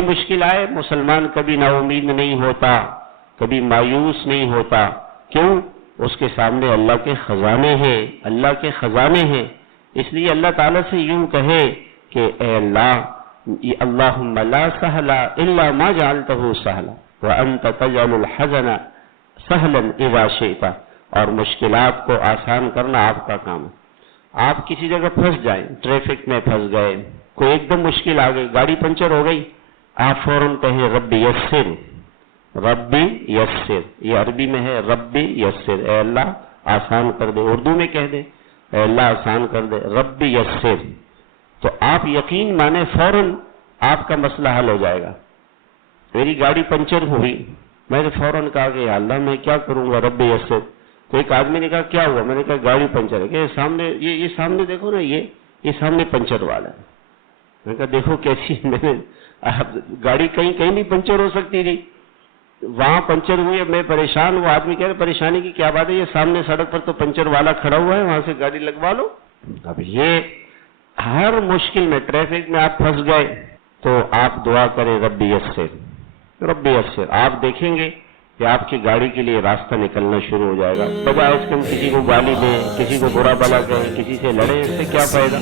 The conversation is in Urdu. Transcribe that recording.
کوئی مشکل آئے مسلمان کبھی نا امید نہیں ہوتا، کبھی مایوس نہیں ہوتا. کیوں؟ اس کے سامنے اللہ کے خزانے ہیں، اللہ کے خزانے ہیں. اس لیے اللہ تعالیٰ سے یوں کہے کہ اے اللہ، اللہم لا سہل الا ما جعلتہ سہلا وانت تجعل الحزن سہلا اذا شئت. اور مشکلات کو آسان کرنا آپ کا کام ہے. آپ کسی جگہ پھنس جائیں، ٹریفک میں پھنس گئے، کوئی ایک دم مشکل آ گئی، گاڑی پنچر ہو گئی، آپ فوراً کہیں ربی یسر، ربی یسر. یہ عربی میں ہے ربی یسر، اے اللہ آسان کر دے. اردو میں کہہ دے اے اللہ آسان کر دے، ربی یسر. تو آپ یقین مانے فوراً آپ کا مسئلہ حل ہو جائے گا. میری گاڑی پنچر ہوئی، میں نے فوراً کہا کہ یا اللہ میں کیا کروں گا، ربی یسر. تو ایک آدمی نے کہا کیا ہوا؟ میں نے کہا گاڑی پنچر ہے. کہ سامنے یہ سامنے دیکھو نا، یہ سامنے پنچر والا ہے. میں نے کہا دیکھو کیسی، میں نے گاڑی کہیں نہیں پنچر ہو سکتی تھی، وہاں پنچر ہوئی. میں پریشان. وہ آدمی کہہ رہے پریشانی کی کیا بات ہے، یہ سامنے سڑک پر تو پنچر والا کھڑا ہوا ہے، وہاں سے گاڑی لگوا لو. اب یہ ہر مشکل میں، ٹریفک میں آپ پھنس گئے تو آپ دعا کریں ربی یسر، ربی یسر. آپ دیکھیں گے کہ آپ کی گاڑی کے لیے راستہ نکلنا شروع ہو جائے گا. بجائے اس کے ہم کسی کو گالی دیں، کسی کو برا بھلا کہیں، کسی سے لڑیں، اس سے کیا فائدہ.